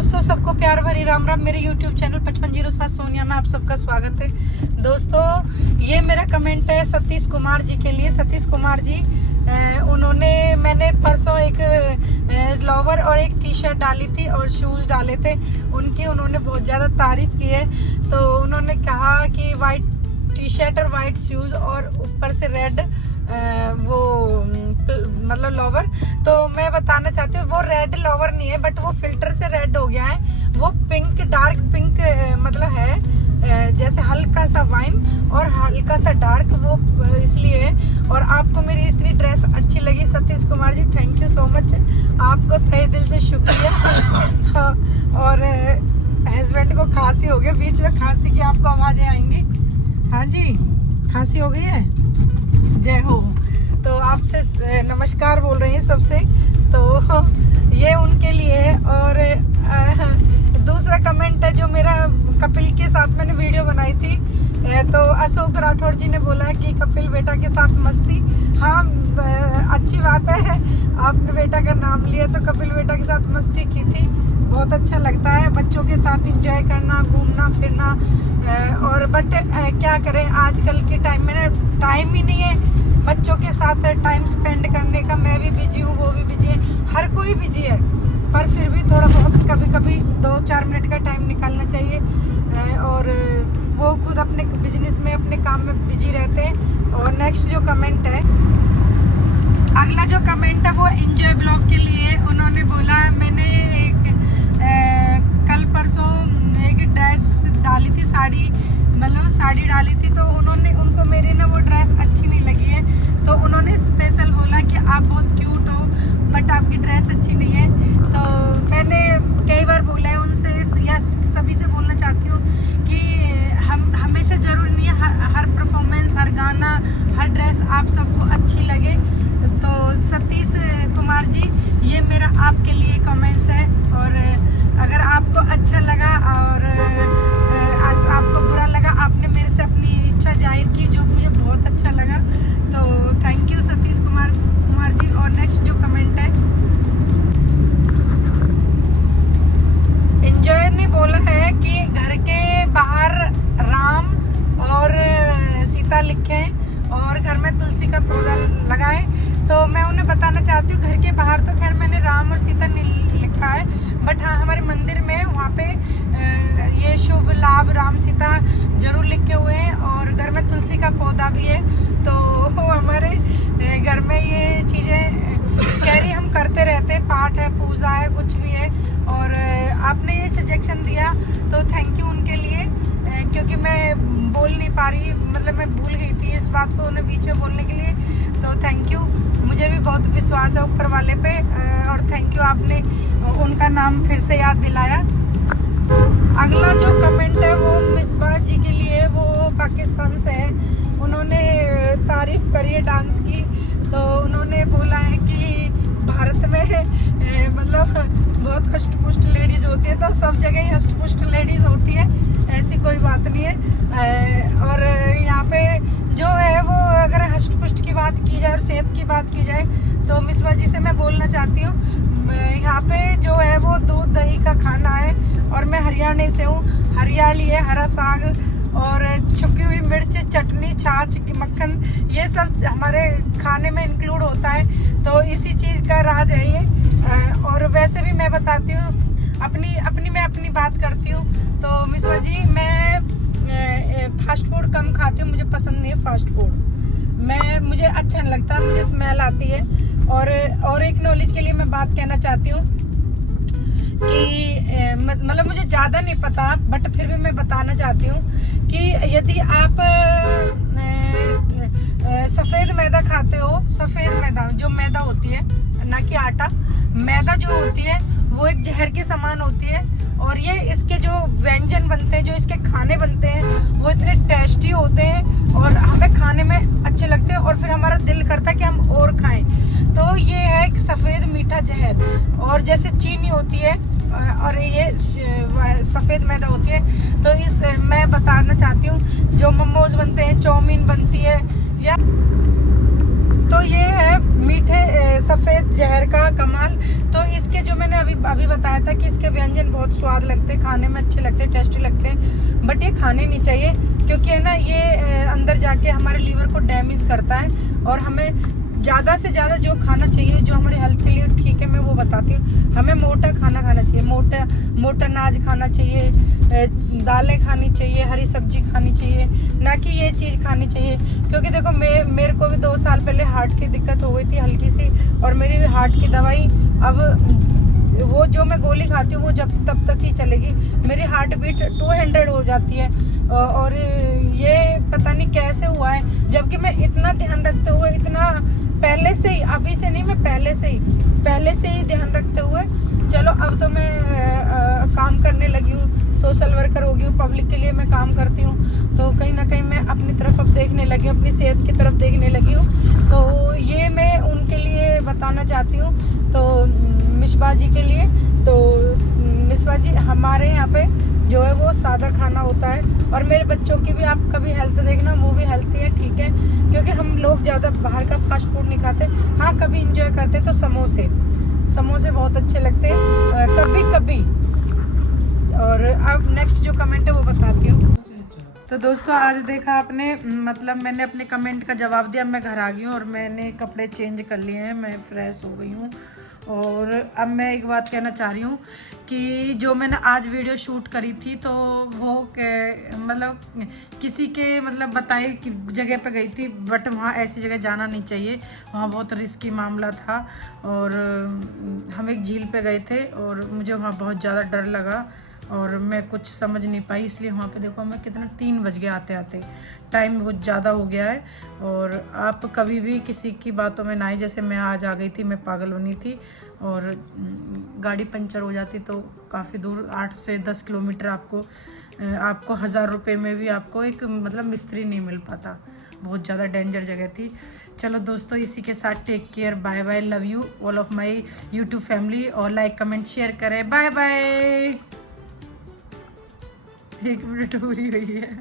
दोस्तों, सबको प्यार भरी राम राम। मेरे YouTube चैनल 5507 सोनिया में आप सबका स्वागत है। दोस्तों, ये मेरा कमेंट है सतीश कुमार जी के लिए। सतीश कुमार जी मैंने परसों एक लोवर और एक टी शर्ट डाली थी और शूज़ डाले थे उनकी। उन्होंने बहुत ज़्यादा तारीफ़ की है। तो उन्होंने कहा कि वाइट टी शर्ट और वाइट शूज़ और ऊपर से रेड मतलब लोवर। तो मैं बताना चाहती हूँ वो रेड लोवर नहीं है, बट वो फिल्टर से रेड हो गया है। वो पिंक, डार्क पिंक मतलब है, जैसे हल्का सा वाइन और हल्का सा डार्क, वो इसलिए है। और आपको मेरी इतनी ड्रेस अच्छी लगी Satish Kumar ji, thank you so much. आपको तहे दिल से शुक्रिया। और हस्बैंड को खांसी हो गई, बीच में खांसी की आपको आवाज़ें आएंगी। हाँ जी, खांसी हो गई है। जय हो। तो आपसे नमस्कार बोल रही हैं सबसे। तो ये उनके लिए है। और दूसरा कमेंट है जो मेरा कपिल के साथ मैंने वीडियो बनाई थी। तो अशोक राठौर जी ने बोला कि कपिल बेटा के साथ मस्ती। हाँ, अच्छी बात है, आपने बेटा का नाम लिया तो कपिल बेटा के साथ मस्ती की थी। बहुत अच्छा लगता है बच्चों के साथ एंजॉय करना, घूमना फिरना। और बट क्या करें, आजकल के टाइम में टाइम ही नहीं है बच्चों के साथ टाइम स्पेंड करने का। मैं भी बिजी हूँ, वो भी बिजी है, हर कोई बिजी है। पर फिर भी थोड़ा बहुत कभी कभी 2-4 मिनट का टाइम निकालना चाहिए। और वो खुद अपने बिजनेस में, अपने काम में बिजी रहते हैं। और नेक्स्ट जो कमेंट है, अगला जो कमेंट है वो एंजॉय ब्लॉग के लिए। उन्होंने बोला मैंने कल परसों एक ड्रेस डाली थी, साड़ी डाली थी। तो उनको मेरी ना वो ड्रेस अच्छी नहीं लगी है। तो उन्होंने स्पेशल बोला कि आप बहुत क्यूट हो बट आपकी ड्रेस अच्छी नहीं है। तो मैंने कई बार बोला है उनसे, या सभी से बोलना चाहती हूँ कि हम हमेशा ज़रूरी नहीं है हर परफॉर्मेंस, हर गाना, हर ड्रेस आप सबको अच्छी लगे। तो सतीश कुमार जी, ये मेरा आपके लिए कमेंट्स है। और अगर आपको अच्छा लगा और आपको बुरा लगा, आपने मेरे से अपनी इच्छा जाहिर की, जो मुझे बहुत अच्छा लगा। तो थैंक यू सतीश कुमार जी। और नेक्स्ट जो कमेंट है, एंजॉय ने बोला है कि घर के बाहर राम और सीता लिखें और घर में तुलसी का पौधा लगाएं। तो मैं उन्हें बताना चाहती हूँ, घर के बाहर तो खैर मैंने राम और सीता नहीं लिखा है, बट हाँ हमारे मंदिर में वहाँ पे ये शुभ लाभ राम सीता जरूर लिखे हुए हैं। और घर में तुलसी का पौधा भी है। तो हमारे घर में ये चीज़ें कैरी हम करते रहते हैं, पाठ है, पूजा है, कुछ भी है। और आपने ये सजेशन दिया तो थैंक यू उनके लिए, क्योंकि मैं बोल नहीं पा रही, मतलब मैं भूल गई थी इस बात को उन्हें बीच में बोलने के लिए। तो थैंक यू, मुझे भी बहुत विश्वास है ऊपर वाले पे। और थैंक यू, आपने उनका नाम फिर से याद दिलाया। अगला जो कमेंट है वो मिसबा जी के लिए, वो पाकिस्तान से है। उन्होंने तारीफ करी है डांस की। तो उन्होंने बोला है कि भारत में मतलब बहुत हष्ट-पुष्ट लेडीज़ होती है, तो सब जगह ही हष्ट-पुष्ट लेडीज़ होती है, ऐसी कोई बात नहीं है। और यहाँ पे जो है वो अगर हष्ट-पुष्ट की बात की जाए और सेहत की बात की जाए, तो मिसबा जी से मैं बोलना चाहती हूँ, यहाँ पे जो है वो दूध दही का खाना है। और मैं हरियाणा से हूँ, हरियाली है, हरा साग और छुकी हुई मिर्च, चटनी, छाछ, मक्खन, ये सब हमारे खाने में इंक्लूड होता है। तो इसी चीज़ का राज है ये। और वैसे भी मैं बताती हूँ, मैं अपनी बात करती हूँ। तो मिसबा जी, मैं फास्ट फूड कम खाती हूँ, मुझे पसंद नहीं है फास्ट फूड। मुझे अच्छा नहीं लगता, मुझे स्मेल आती है। और एक नॉलेज के लिए मैं बात कहना चाहती हूँ कि मतलब मुझे ज़्यादा नहीं पता, बट फिर भी मैं बताना चाहती हूँ कि यदि आप सफ़ेद मैदा खाते हो, सफ़ेद मैदा जो मैदा होती है, ना कि आटा, मैदा जो होती है वो एक जहर के समान होती है। और ये इसके जो व्यंजन बनते हैं, जो इसके खाने बनते हैं, वो इतने टेस्टी होते हैं और हमें खाने में अच्छे लगते हैं। और फिर हमारा दिल करता है कि हम और खाएं। तो ये है एक सफ़ेद मीठा जहर। और जैसे चीनी होती है और ये सफ़ेद मैदा होती है। तो मैं बताना चाहती हूँ, जो मोमोज बनते हैं, चाउमीन बनती है, या तो ये है मीठे सफ़ेद जहर का कमाल। तो इसके जो मैंने अभी बताया था कि इसके व्यंजन बहुत स्वाद लगते हैं, खाने में अच्छे लगते हैं, टेस्टी लगते हैं, बट ये खाने नहीं चाहिए क्योंकि है ना ये अंदर जाके हमारे लीवर को डैमेज करता है। और हमें ज़्यादा से ज़्यादा जो खाना चाहिए, जो हमारे हेल्थ के लिए ठीक है, मैं वो बताती हूँ। हमें मोटा खाना खाना चाहिए, मोटा अनाज खाना चाहिए, दालें खानी चाहिए, हरी सब्जी खानी चाहिए, ना कि ये चीज़ खानी चाहिए। क्योंकि देखो मेरे को भी 2 साल पहले हार्ट की दिक्कत हो गई थी हल्की सी, और मेरी हार्ट की दवाई अब वो जो मैं गोली खाती हूँ वो तब तक ही चलेगी। मेरी हार्ट बीट 200 हो जाती है, और ये पता नहीं कैसे हुआ है, जबकि मैं इतना ध्यान रखते हुए, इतना पहले से ही, अभी से नहीं, मैं पहले से ही ध्यान रखते हुए, चलो अब तो मैं काम करने लगी हूँ, सोशल वर्कर हो गई हूँ, पब्लिक के लिए मैं काम करती हूँ, तो कहीं ना कहीं मैं अपनी तरफ अब देखने लगी हूँ, अपनी सेहत की तरफ देखने लगी हूँ। तो ये मैं उनके लिए बताना चाहती हूँ, तो मिसबा जी के लिए। तो मिसबा जी, हमारे यहाँ पे जो है वो सादा खाना होता है, और मेरे बच्चों की भी आप कभी हेल्थ देखना, वो भी हेल्थी है, ठीक है, क्योंकि हम लोग ज़्यादा बाहर का फास्ट फूड नहीं खाते। हाँ, कभी इंजॉय करते तो समोसे बहुत अच्छे लगते हैं कभी कभी। और अब नेक्स्ट जो कमेंट है वो बताती हूँ। तो दोस्तों, आज देखा आपने, मतलब मैंने अपने कमेंट का जवाब दिया, मैं घर आ गई हूँ और मैंने कपड़े चेंज कर लिए हैं, मैं फ्रेश हो गई हूँ। और अब मैं एक बात कहना चाह रही हूँ कि जो मैंने आज वीडियो शूट करी थी, तो वो मतलब किसी के मतलब बताए कि जगह पे गई थी, बट वहाँ ऐसी जगह जाना नहीं चाहिए, वहाँ बहुत रिस्की मामला था। और हम एक झील पे गए थे और मुझे वहाँ बहुत ज़्यादा डर लगा और मैं कुछ समझ नहीं पाई, इसलिए वहाँ पे देखो हमें कितना 3 बज गए आते आते, टाइम बहुत ज़्यादा हो गया है। और आप कभी भी किसी की बातों में ना आए, जैसे मैं आज आ गई थी, मैं पागल बनी थी और गाड़ी पंचर हो जाती तो काफ़ी दूर 8 से 10 किलोमीटर आपको 1000 रुपये में भी आपको एक मतलब मिस्त्री नहीं मिल पाता, बहुत ज़्यादा डेंजर जगह थी। चलो दोस्तों, इसी के साथ take care, bye bye, love you all of my YouTube family, और लाइक कमेंट शेयर करें, बाय बाय। 1 मिनट पूरी हुई है।